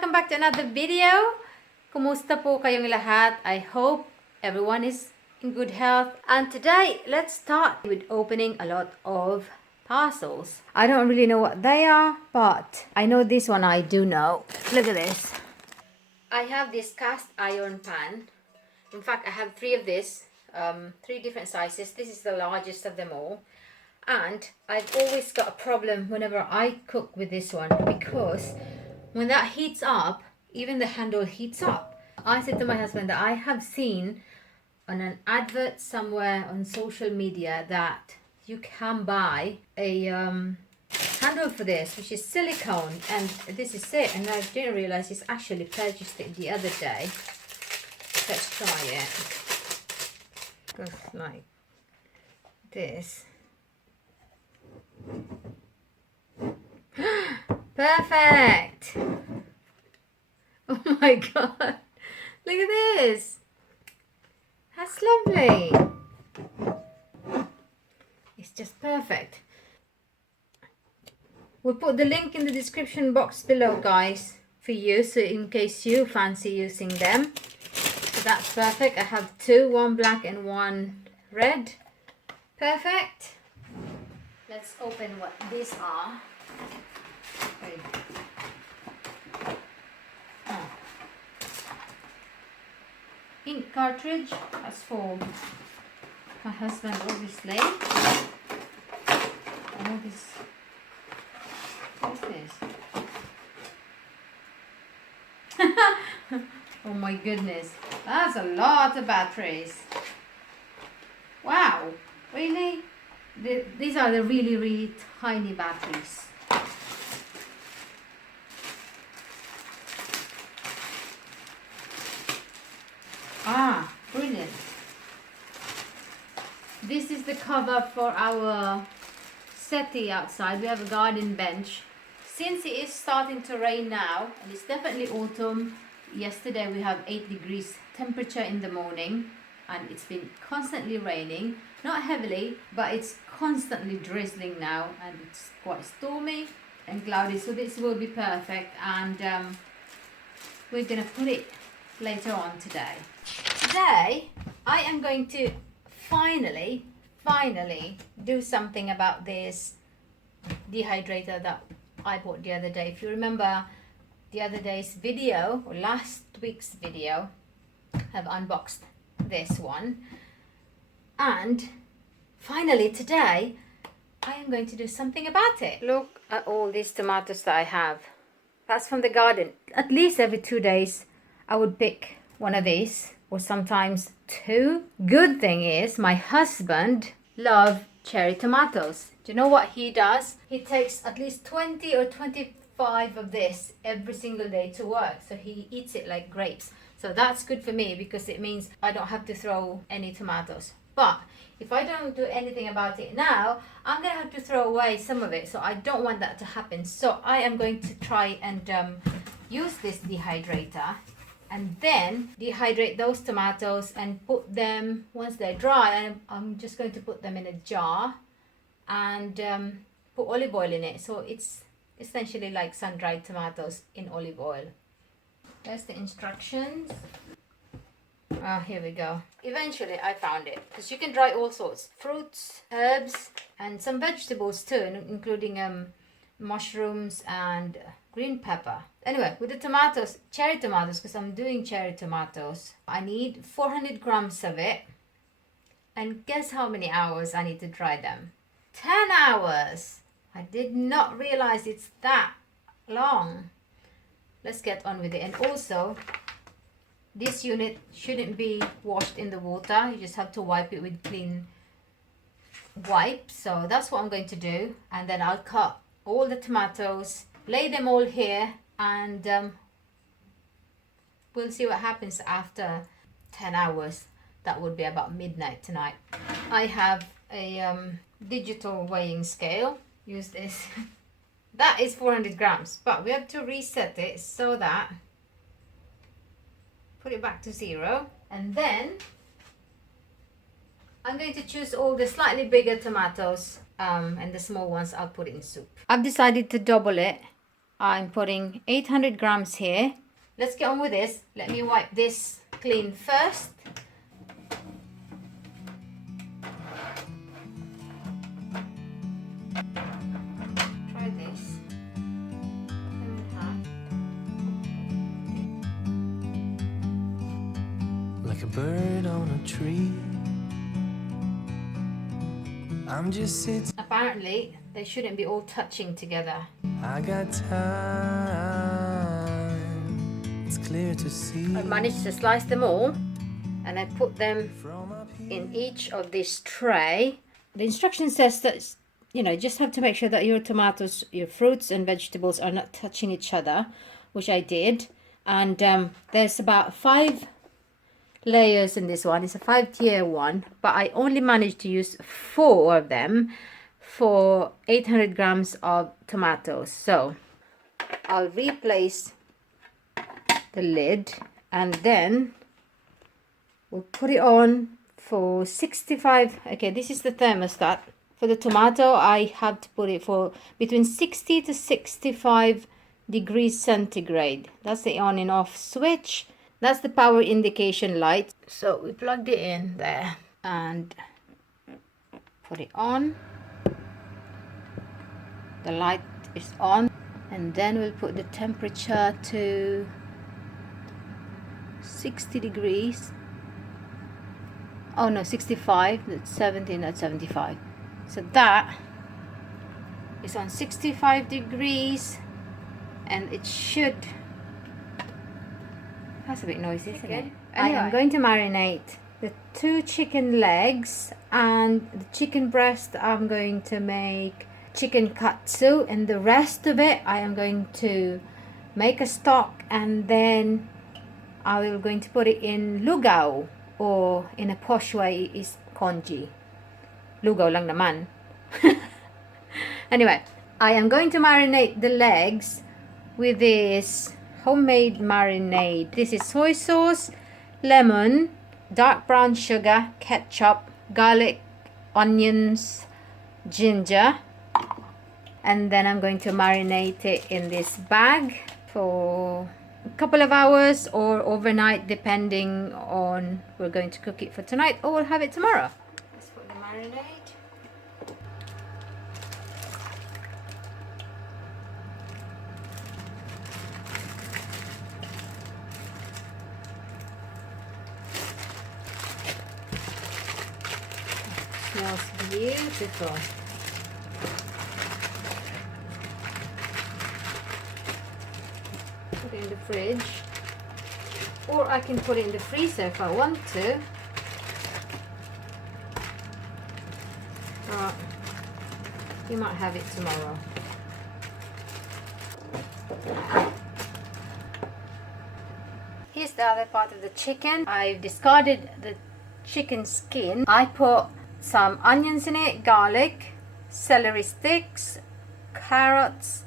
welcome back to another video. Kumusta po kayong lahat? I hope everyone is in good health. And today, let's start with opening a lot of parcels. I don't really know what they are, but I know this one I do know. Look at this. I have this cast iron pan. In fact, I have three of this, three different sizes. This is the largest of them all. And I've always got a problem whenever I cook with this one, because when that heats up, even the handle heats up. I said to my husband that I have seen on an advert somewhere on social media that you can buy a handle for this, which is silicone, and this is it. And I didn't realize it's actually purchased it the other day. Let's try it. Goes like this. Perfect. Oh my god, look at this. That's lovely. It's just perfect. We'll put the link in the description box below, guys, for you, so in case you fancy using them. So that's perfect. I have two, one black and one red. Perfect. Let's open what these are. Ink cartridge. That's for my husband, obviously. Oh, this. What's this? Oh my goodness, that's a lot of batteries. Wow, really? These are the really tiny batteries. Ah, brilliant. This is the cover for our settee outside. We have a garden bench. Since it is starting to rain now, and it's definitely autumn, yesterday we have 8 degrees temperature in the morning, and it's been constantly raining. Not heavily, but it's constantly drizzling now, and it's quite stormy and cloudy, so this will be perfect. And we're gonna put it later on today. Today I am going to finally do something about this dehydrator that I bought the other day. If you remember the other day's video, or last week's video, I've unboxed this one. And finally today I am going to do something about it. Look at all these tomatoes that I have. That's from the garden. At least every 2 days I would pick one of these, or sometimes two. Good thing is my husband loves cherry tomatoes. Do you know what he does? He takes at least 20 or 25 of this every single day to work. So he eats it like grapes. So that's good for me, because it means I don't have to throw any tomatoes. But if I don't do anything about it now, I'm gonna have to throw away some of it. So I don't want that to happen. So I am going to try and use this dehydrator, and then dehydrate those tomatoes and put them, once they're dry, I'm just going to put them in a jar and put olive oil in it. So it's essentially like sun-dried tomatoes in olive oil. There's the instructions. Oh, here we go. Eventually I found it, because you can dry all sorts. Fruits, herbs, and some vegetables too, including mushrooms and green pepper. Anyway, with the tomatoes, cherry tomatoes, because I'm doing cherry tomatoes, I need 400 grams of it. And guess how many hours I need to dry them? 10 hours! I did not realize it's that long. Let's get on with it. And also, this unit shouldn't be washed in the water. You just have to wipe it with clean wipe. So that's what I'm going to do. And then I'll cut all the tomatoes, lay them all here, and we'll see what happens after 10 hours. That would be about midnight tonight. I have a digital weighing scale. Use this. That is 400 grams, but we have to reset it so that, put it back to 0, and then I'm going to choose all the slightly bigger tomatoes, and the small ones I'll put in soup. I've decided to double it I'm putting 800 grams here. Let's get on with this. Let me wipe this clean first. Try this. Like a bird on a tree, I'm just sitting. Apparently, they shouldn't be all touching together. I got time, it's clear to see. I managed to slice them all and I put them From up here, in each of this tray. The instruction says that, you know, just have to make sure that your tomatoes, your fruits and vegetables are not touching each other, which I did. And there's about 5 layers in this one. It's a 5-tier one, but I only managed to use 4 of them for 800 grams of tomatoes. So I'll replace the lid and then we'll put it on for 65. Okay, this is the thermostat. For the tomato, I have to put it for between 60 to 65 degrees centigrade. That's the on and off switch. That's the power indication light. So we plugged it in there and put it on. The light is on, and then we'll put the temperature to 60 degrees. Oh no, 65. That's 70, not 75. So that is on 65 degrees, and it should. That's a bit noisy, isn't it? Anyway. I am going to marinate the 2 chicken legs and the chicken breast. I'm going to make chicken katsu, and the rest of it I am going to make a stock, and then I will going to put it in lugaw, or in a posh way is congee. Lugaw lang naman. Anyway, I am going to marinate the legs with this homemade marinade. This is soy sauce, lemon, dark brown sugar, ketchup, garlic, onions, ginger, and then I'm going to marinate it in this bag for a couple of hours or overnight, depending on we're going to cook it for tonight or we'll have it tomorrow. Let's put the marinade. Smells beautiful. Put it in the fridge, or I can put it in the freezer if I want to. You might have it tomorrow. Here's the other part of the chicken. I've discarded the chicken skin. I put some onions in it, garlic, celery sticks, carrots,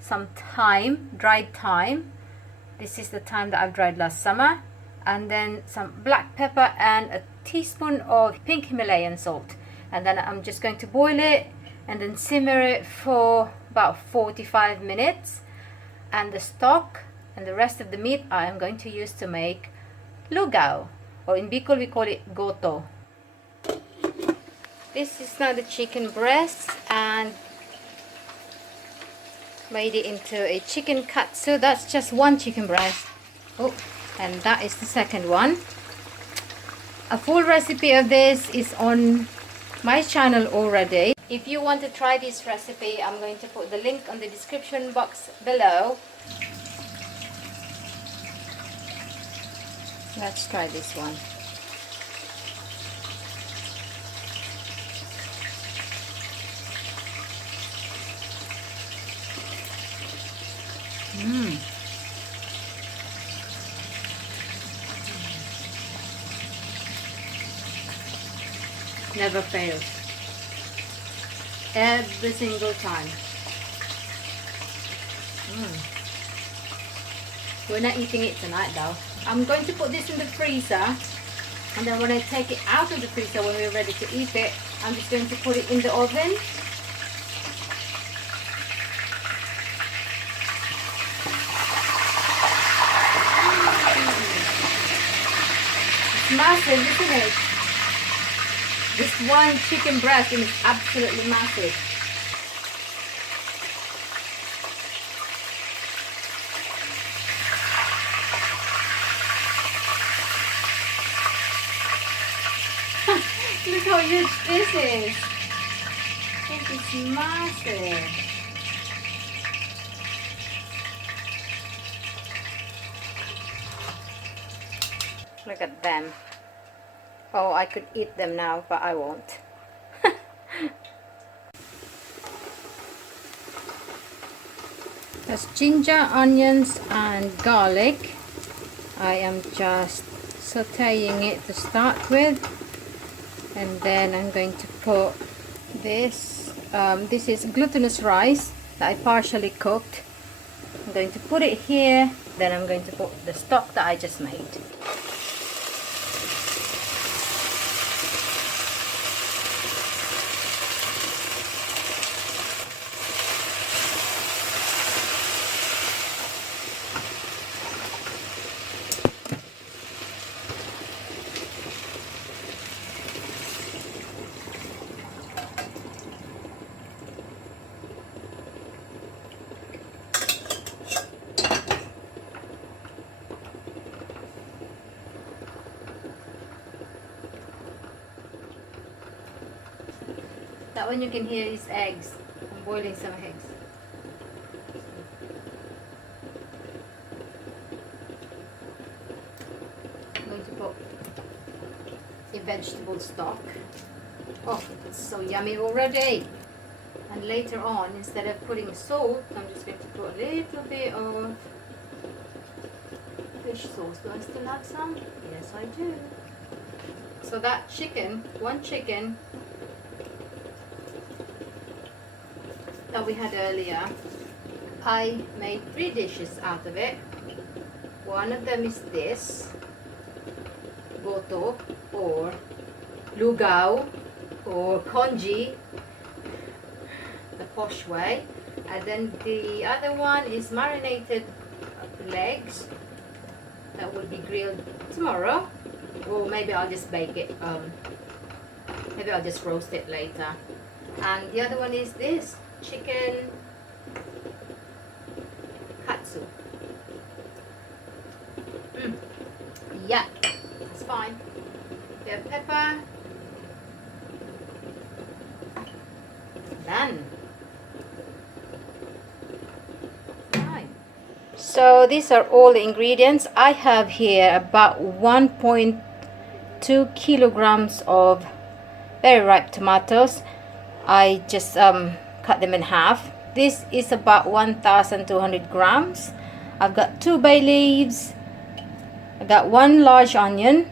some thyme, dried thyme. This is the thyme that I've dried last summer. And then some black pepper and a teaspoon of pink Himalayan salt. And then I'm just going to boil it and then simmer it for about 45 minutes. And the stock and the rest of the meat I am going to use to make lugaw, or in Bicol we call it goto. This is now the chicken breast, and made it into a chicken katsu. That's just 1 chicken breast. Oh, and that is the second one. A full recipe of this is on my channel already. If you want to try this recipe, I'm going to put the link on the description box below. Let's try this one. Never fails. Every single time. We're not eating it tonight though. I'm going to put this in the freezer, and then when I take it out of the freezer when we're ready to eat it, I'm just going to put it in the oven. massive, isn't it? This one chicken breast is absolutely massive. Look how huge this is. This is massive. Look at them. Oh, I could eat them now, but I won't. There's ginger, onions, and garlic. I am just sauteing it to start with. And then I'm going to put this. This is glutinous rice that I partially cooked. I'm going to put it here. Then I'm going to put the stock that I just made. That one you can hear is eggs. I'm boiling some eggs. I'm going to put a vegetable stock. Oh, it's so yummy already. And later on, instead of putting salt, I'm just going to put a little bit of fish sauce. Do I still have some? Yes, I do. So that chicken, one chicken, that we had earlier, I made 3 dishes out of it. One of them is this goto or lugao or congee, the posh way, and then the other one is marinated legs that will be grilled tomorrow, or maybe I'll just bake it, maybe I'll just roast it later. And the other one is this chicken katsu. Yeah, that's fine. We have pepper. Done. Right. So these are all the ingredients. I have here about 1.2 kilograms of very ripe tomatoes. I just cut them in half. This is about 1,200 grams. I've got 2 bay leaves. I got 1 large onion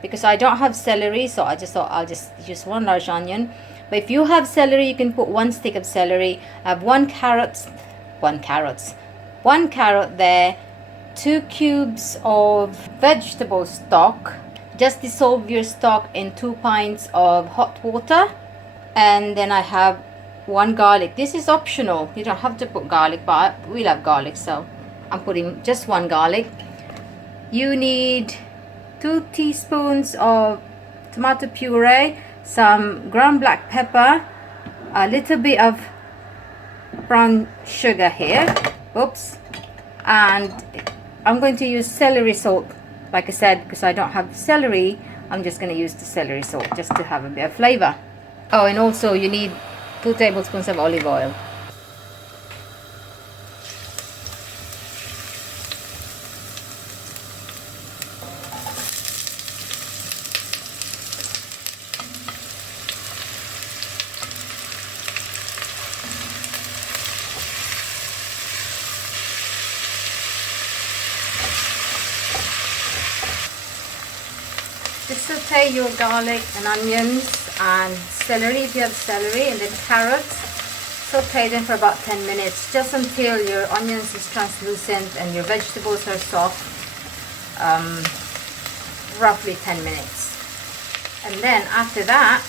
because I don't have celery, so I just thought I'll just use 1 large onion. But if you have celery, you can put 1 stick of celery. I have 1 carrot there, 2 cubes of vegetable stock. Just dissolve your stock in 2 pints of hot water. And then I have 1 garlic. This is optional. You don't have to put garlic, but we love garlic, so I'm putting just 1 garlic. You need 2 teaspoons of tomato puree, some ground black pepper, a little bit of brown sugar here. Oops. And I'm going to use celery salt. Like I said, because I don't have celery, I'm just going to use the celery salt just to have a bit of flavor. Oh, and also you need 2 tablespoons of olive oil. Just saute your garlic and onions and celery if you have celery, and then carrots. Saute them for about 10 minutes, just until your onions is translucent and your vegetables are soft. Roughly 10 minutes. And then after that,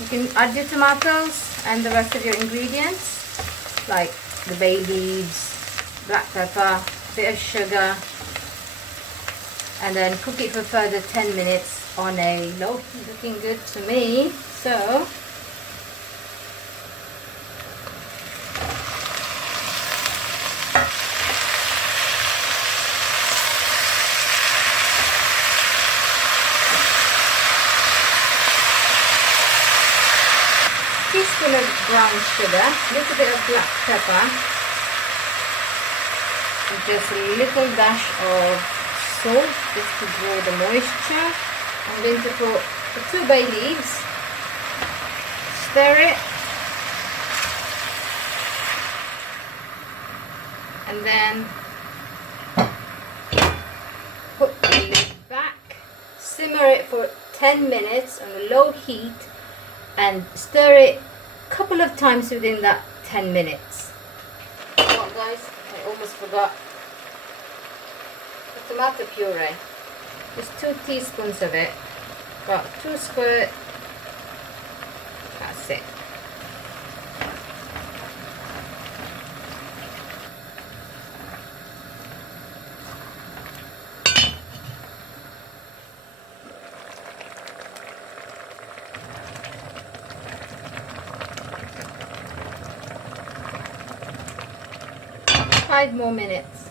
you can add your tomatoes and the rest of your ingredients, like the bay leaves, black pepper, bit of sugar, and then cook it for further 10 minutes on a low. Looking good to me. So teaspoon of brown sugar, a little bit of black pepper, and just a little dash of salt just to draw the moisture. I'm going to put the 2 bay leaves, stir it, and then put the lid back, simmer it for 10 minutes on a low heat, and stir it a couple of times within that 10 minutes. Oh guys, I almost forgot the tomato puree. Just 2 teaspoons of it, about 2 squirt. That's it. Five more minutes.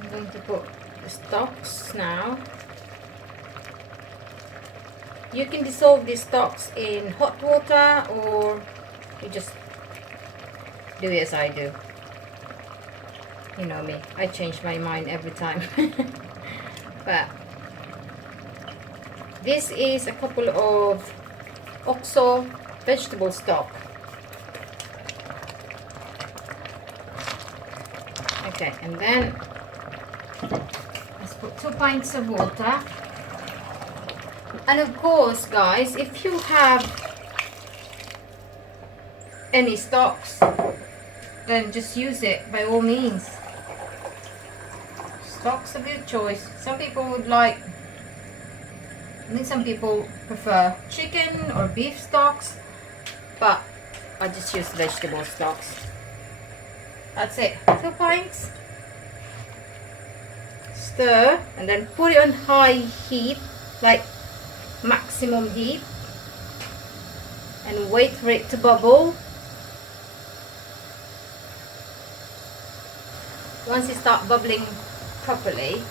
I'm going to put the stocks now. You can dissolve these stocks in hot water, or you just do as I do. You know me, I change my mind every time. But this is a couple of Cat.xo vegetable stock. Okay, and then let's put 2 pints of water. And of course, guys, if you have any stocks, then just use it by all means. Stocks of your choice. Some people would like, I think some people prefer chicken or beef stocks, but I just use vegetable stocks. That's it. 2 pints. Stir and then put it on high heat, like maximum heat, and wait for it to bubble. Once it starts bubbling properly,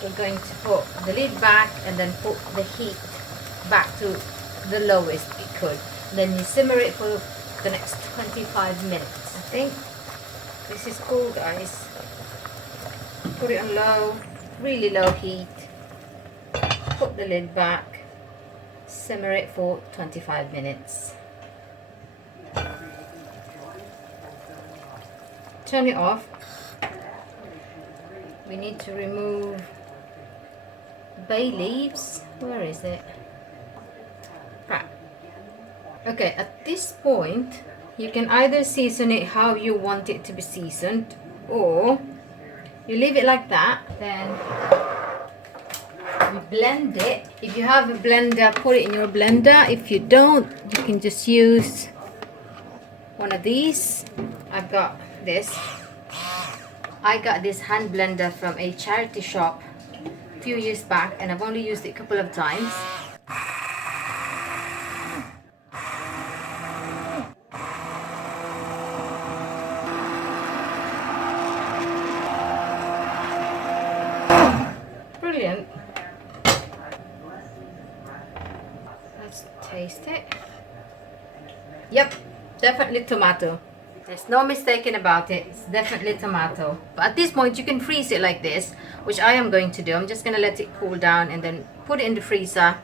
we're going to put the lid back and then put the heat back to the lowest it could. Then you simmer it for the next 25 minutes. I think this is cool, guys. Put it on low, really low heat. Put the lid back. Simmer it for 25 minutes. Turn it off. We need to remove bay leaves. Where is it? Right. Okay, at this point you can either season it how you want it to be seasoned, or you leave it like that. Then you blend it. If you have a blender, put it in your blender. If you don't, you can just use one of these. I've got this. I got this hand blender from a charity shop a few years back, and I've only used it a couple of times. Brilliant. Let's taste it. Yep, definitely tomato. There's no mistaking about it. It's definitely tomato. But at this point you can freeze it like this, which I am going to do. I'm just going to let it cool down and then put it in the freezer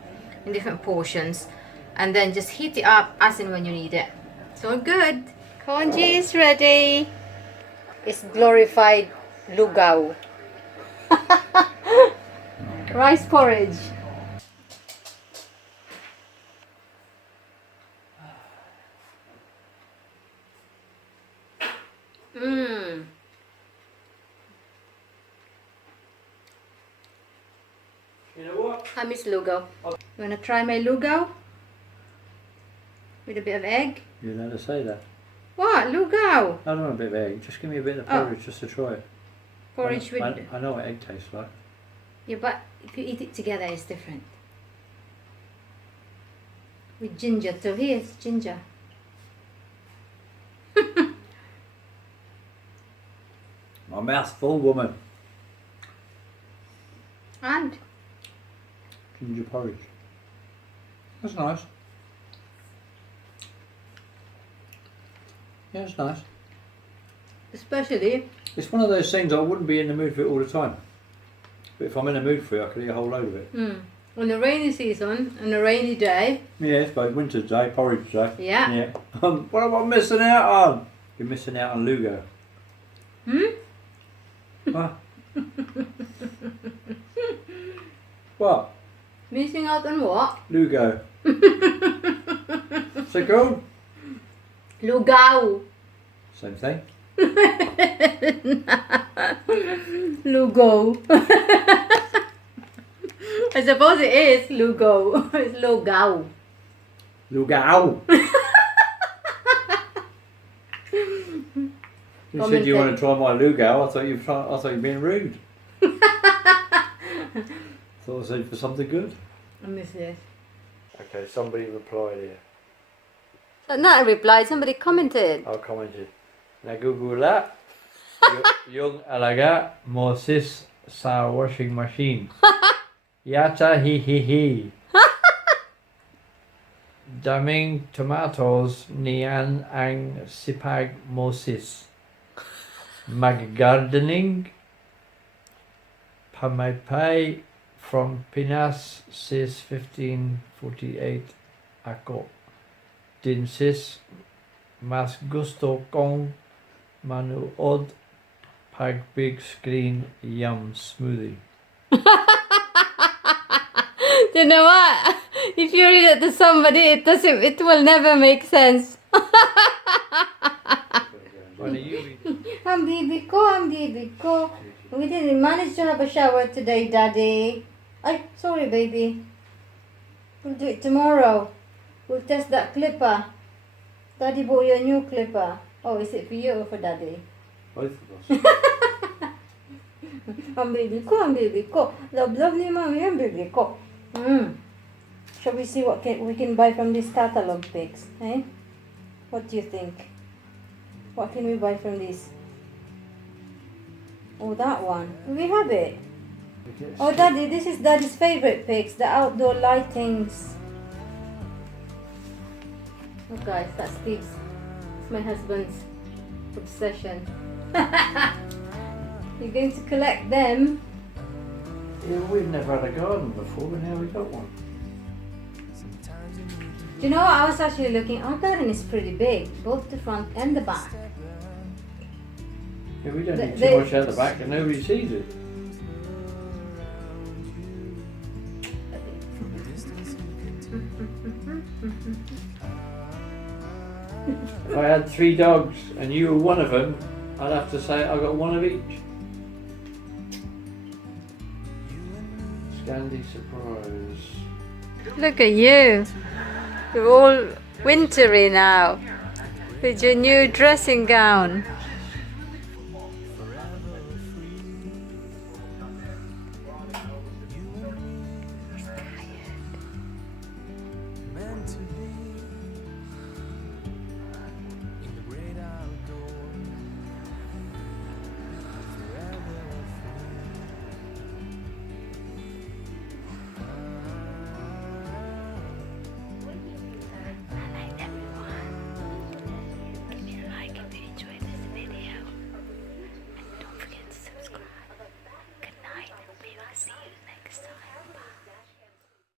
in different portions, and then just heat it up as and when you need it. So good. Congee is ready. It's glorified lugaw. Rice porridge. Mmm. You know what? I miss lugaw. You wanna try my lugaw? With a bit of egg? You're allowed to say that. Why? what? Lugaw. I don't want a bit of egg. Just give me a bit of Oh. porridge just to try it. Porridge with... I know what egg tastes like. Yeah, but if you eat it together, it's different. With ginger too. Here's ginger. My mouth's full, woman. And Ginger porridge. That's nice. Yeah, it's nice. especially, It's one of those things I wouldn't be in the mood for it all the time. But if I'm in the mood for it, I could eat a whole load of it. on a rainy season, on a rainy day. Yeah, it's both winter's day, porridge day. Yeah. Yeah. What am I missing out on? You're missing out on Lugo. What? What? Missing out on what? Lugo. What's it called? Lugao. Same thing. Lugo. I suppose it is Lugo. It's Lugao. Lugao. You said you want to try my Lugao. I thought you were being rude. Thought I said for something good. I miss this. Okay, somebody replied here. Not a reply, somebody commented. I commented. Nagugula. Yung alaga Moses sa washing machine. Yata hi hi hi. Daming tomatoes niyan ang sipag Moses. Mag-gardening. Pamaypay from Pinas sis 1548 ako. Din sis mas gusto kong manood pag big screen yum smoothie. You know what? If you read it to somebody, it will never make sense. Why do you read? Ang baby ko. We didn't manage to have a shower today, Daddy. Ay, sorry, baby. We'll do it tomorrow. We'll test that clipper. Daddy bought you a new clipper. Oh, is it for you or for Daddy? Both of us. Ang baby ko. Love ni mommy, ang baby ko. Shall we see what we can buy from these catalog pics? Eh? What do you think? What can we buy from this? Oh, that one. Do we have it? Oh, Daddy, this is Daddy's favorite pics, the outdoor lightings. Oh, guys, that's Steve's. It's my husband's obsession. You're going to collect them? Yeah, we've never had a garden before, but now we've got one. Do you know what? I was actually looking. Our garden is pretty big, both the front and the back. Yeah, we don't need too much out the back and nobody sees it. If I had 3 dogs and you were one of them, I'd have to say I got one of each. Scandi surprise. Look at you. You're all wintry now with your new dressing gown.